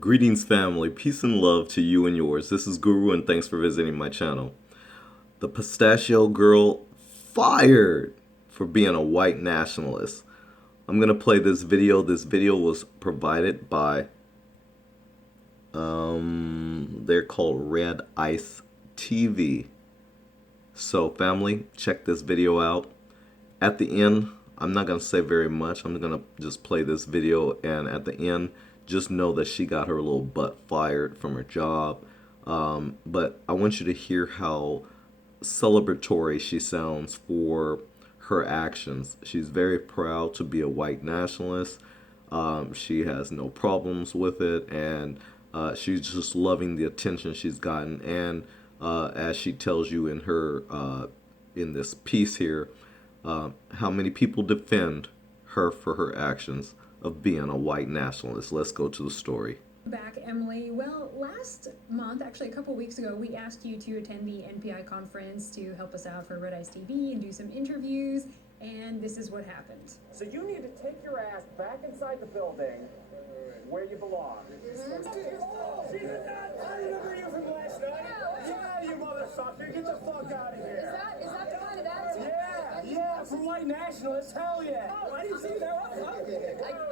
Greetings, family. Peace and love to you and yours. This is Guru, and thanks for visiting my channel. The Pistachio-Girl fired for being a white nationalist. I'm going to play this video. This video was provided by, they're called Red Ice TV. So, family, check this video out. At the end, I'm not going to say very much. I'm going to just play this video, and at the end, just know that she got her little butt fired from her job. But I want you to hear how celebratory she sounds for her actions. She's very proud to be a white nationalist. She has no problems with it, and she's just loving the attention she's gotten. And as she tells you in her in this piece here, how many people defend her for her actions of being a white nationalist. Let's go to the story. Back, Emily. Well, last month, actually a couple weeks ago, we asked you to attend the NPI conference to help us out for Red Ice TV and do some interviews, and this is what happened. So you need to take your ass back inside the building where you belong. I remember you from last night. Yeah, you motherfucker. Get the fuck out of here. Is that the kind of attitude? Yeah, from white nationalists. Hell yeah. Oh, I didn't see that.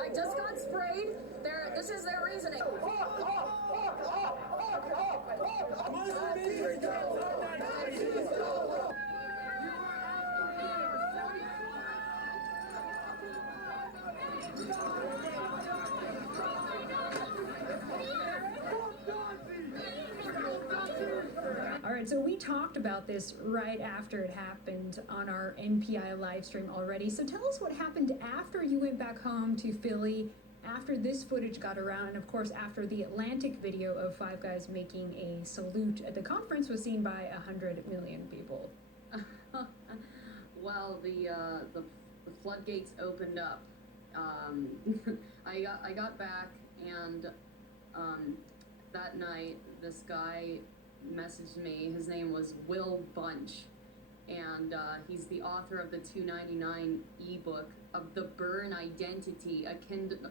I just got sprayed. This is their reasoning. All right, so we talked about this right after it happened on our NPI live stream already. So tell us what happened after you went back home to Philly, after this footage got around, and of course after the Atlantic video of Five Guys making a salute at the conference was seen by 100 million people. Well, the floodgates opened up. I got back, and that night this guy messaged me. His name was Will Bunch, and he's the author of the $2.99 ebook of The Burn Identity, a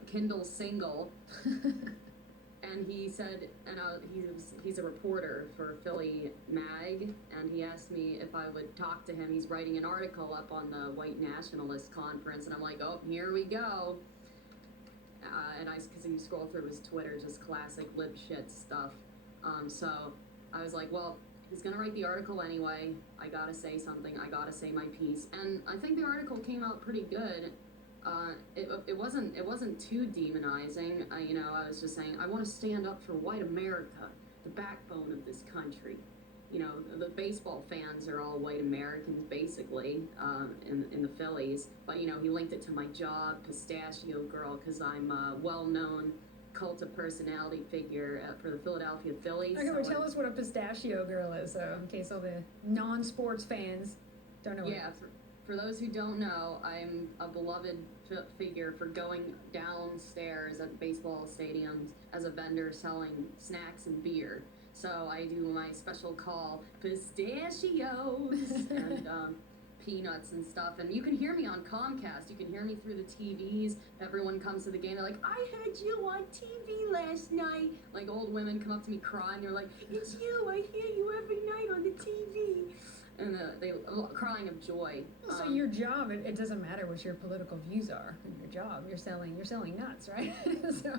Kindle single. And he said, and he's a reporter for Philly Mag, and he asked me if I would talk to him. He's writing an article up on the White Nationalist Conference, and I'm like, oh, here we go. And because you scroll through his Twitter, just classic lib shit stuff. So I was like, well, he's gonna write the article anyway. I gotta say something. I gotta say my piece. And I think the article came out pretty good. It wasn't too demonizing. I was just saying I want to stand up for white America, the backbone of this country. The baseball fans are all white Americans basically in the Phillies. But he linked it to my job, Pistachio-Girl, because I'm a well-known cult of personality figure for the Philadelphia Phillies. Okay, well, tell us what a Pistachio-Girl is, so in case all the non-sports fans don't know. Yeah, for those who don't know, I'm a beloved figure for going downstairs at baseball stadiums as a vendor selling snacks and beer. So I do my special call, pistachios, and peanuts and stuff. And you can hear me on Comcast. You can hear me through the TVs. Everyone comes to the game. They're like, I heard you on TV last night. Like, old women come up to me crying. They're like, it's you. I hear you every night on the TV. And they crying of joy. So your job, it doesn't matter what your political views are. Your job, you're selling nuts, right? So.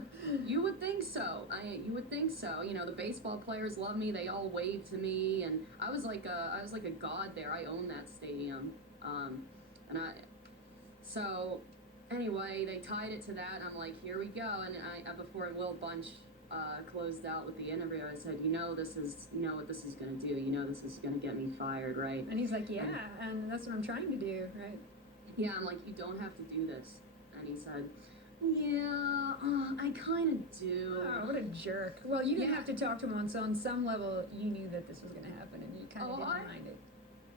You would think so. You would think so. The baseball players love me. They all wave to me, and I was like a god there. I own that stadium, So anyway, they tied it to that. And I'm like, here we go. And before Will Bunch closed out with the interview, I said, this is, what this is gonna do. This is gonna get me fired, right? And he's like, yeah, and that's what I'm trying to do, right? Yeah, I'm like, you don't have to do this. And he said, yeah, I kind of do. Oh, what a jerk. Well, you didn't have to talk to him on some level. You knew that this was gonna happen, and you kind of didn't mind it.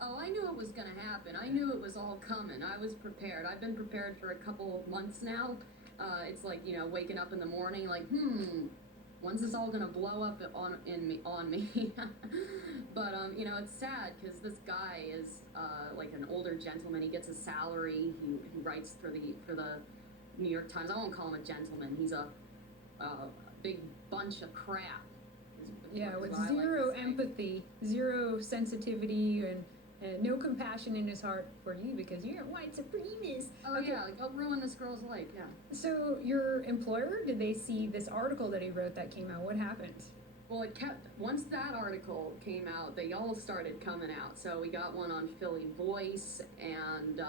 Oh, I knew it was gonna happen. I knew it was all coming. I was prepared. I've been prepared for a couple months now. It's like, waking up in the morning like, when's this all gonna blow up on me? But it's sad because this guy is like an older gentleman. He gets a salary. He writes for the New York Times. I won't call him a gentleman. He's a big bunch of crap. Yeah, with what I like to zero say. empathy, zero sensitivity, and no compassion in his heart for you because you're a white supremacist. Oh yeah, like I'll ruin this girl's life. Yeah. So your employer, did they see this article that he wrote that came out? What happened? Well, it kept, once that article came out, they all started coming out. So we got one on Philly Voice, and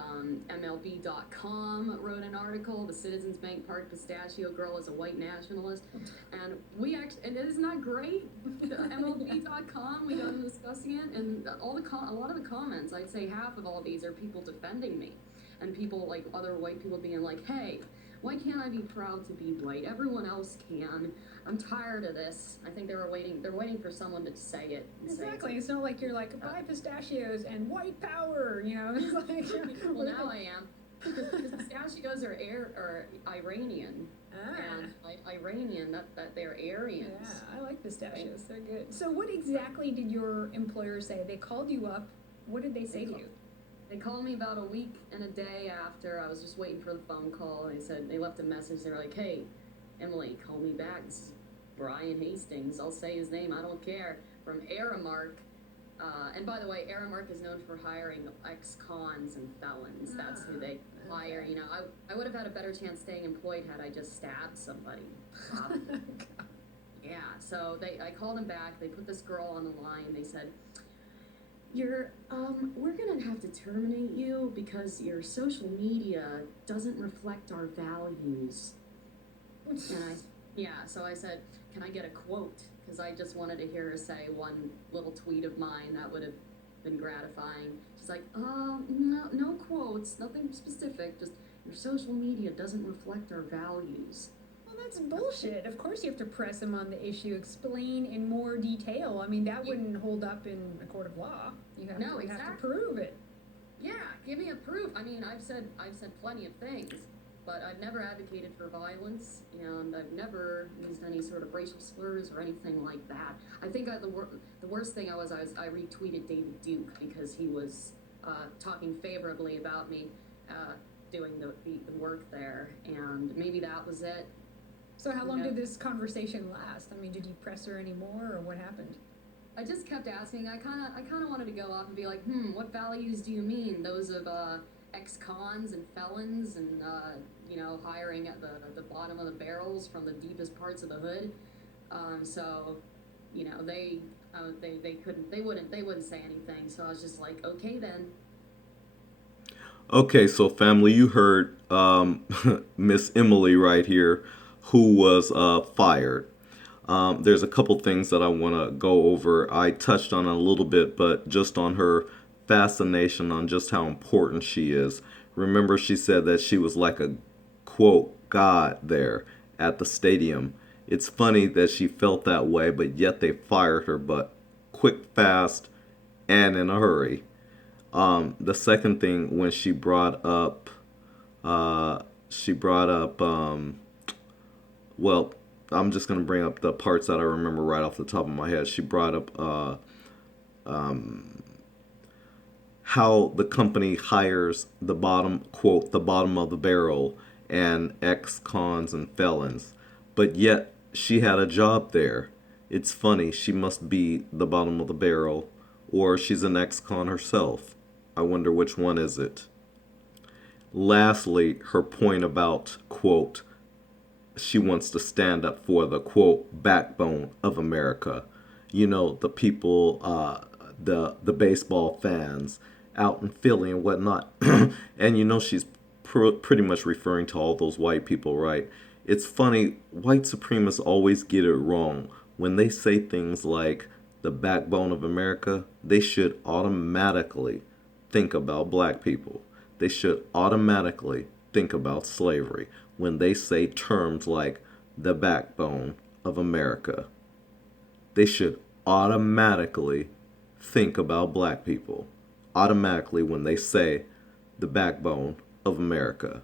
MLB.com wrote an article. The Citizens Bank Park Pistachio-Girl is a white nationalist. And we actually, and isn't that great? The MLB.com, we got them discussing it, and a lot of the comments, I'd say half of all of these are people defending me. And people, like other white people being like, hey, why can't I be proud to be white? Everyone else can. I'm tired of this. I think they're waiting for someone to say it. And Exactly. Say It's not like you're like, buy pistachios and white power, you know? It's like, well, now I am. Because pistachios are Iranian. And Iranian, that they're Aryans. Yeah, I like pistachios. They're good. So what exactly did your employer say? They called you up. What did they say to you? They called me about a week and a day after. I was just waiting for the phone call. They left a message. They were like, hey, Emily, call me back. This is Brian Hastings. I'll say his name. I don't care. From Aramark. And by the way, Aramark is known for hiring ex-cons and felons. That's who they hire. You know, I would have had a better chance staying employed had I just stabbed somebody. Yeah, so I called them back. They put this girl on the line. They said, we're gonna have to terminate you because your social media doesn't reflect our values. So I said, can I get a quote? Because I just wanted to hear her say one little tweet of mine. That would have been gratifying. She's like, no quotes, nothing specific, just your social media doesn't reflect our values. Well, that's bullshit. Of course you have to press him on the issue, explain in more detail. I mean, that wouldn't hold up in a court of law. You have to prove it. Yeah, give me a proof. I mean, I've said plenty of things, but I've never advocated for violence, and I've never used any sort of racial slurs or anything like that. I think the worst thing I retweeted David Duke because he was talking favorably about me doing the work there, and maybe that was it. So how long did this conversation last? I mean, did you press her anymore, or what happened? I just kept asking. I kind of wanted to go off and be like, what values do you mean? Those of ex-cons and felons and hiring at the bottom of the barrels from the deepest parts of the hood. So they wouldn't say anything. So I was just like, okay then. Okay, so family, you heard Miss Emily right here, who was fired. There's a couple things that I want to go over. I touched on it a little bit, but just on her fascination on just how important she is. Remember, she said that she was like a, quote, god there at the stadium. It's funny that she felt that way, but yet they fired her, but quick, fast, and in a hurry. The second thing, when she brought up, well, I'm just going to bring up the parts that I remember right off the top of my head. She brought up how the company hires the bottom, quote, the bottom of the barrel and ex-cons and felons. But yet she had a job there. It's funny, she must be the bottom of the barrel, or she's an ex-con herself. I wonder which one is it. Lastly, her point about, quote, she wants to stand up for the, quote, backbone of America. You know, the people, the baseball fans out in Philly and whatnot. And you know, she's pretty much referring to all those white people, right? It's funny, white supremacists always get it wrong. When they say things like the backbone of America, they should automatically think about black people. They should automatically think about slavery when they say terms like the backbone of America. They should automatically think about black people. Automatically when they say the backbone of America.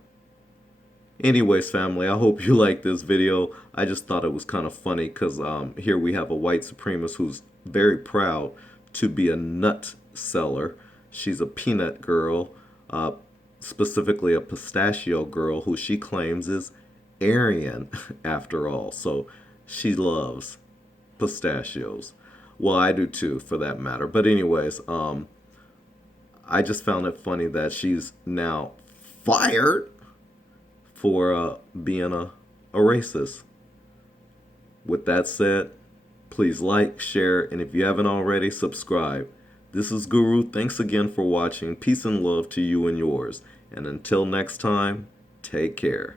Anyways, family, I hope you like this video. I just thought it was kind of funny because here we have a white supremacist who's very proud to be a nut seller. She's a peanut girl, specifically a pistachio girl, who she claims is Aryan after all. So she loves pistachios. Well, I do too, for that matter. But anyways, I just found it funny that she's now fired for being a racist. With that said, please like, share, and if you haven't already, subscribe. This is Guru. Thanks again for watching. Peace and love to you and yours. And until next time, take care.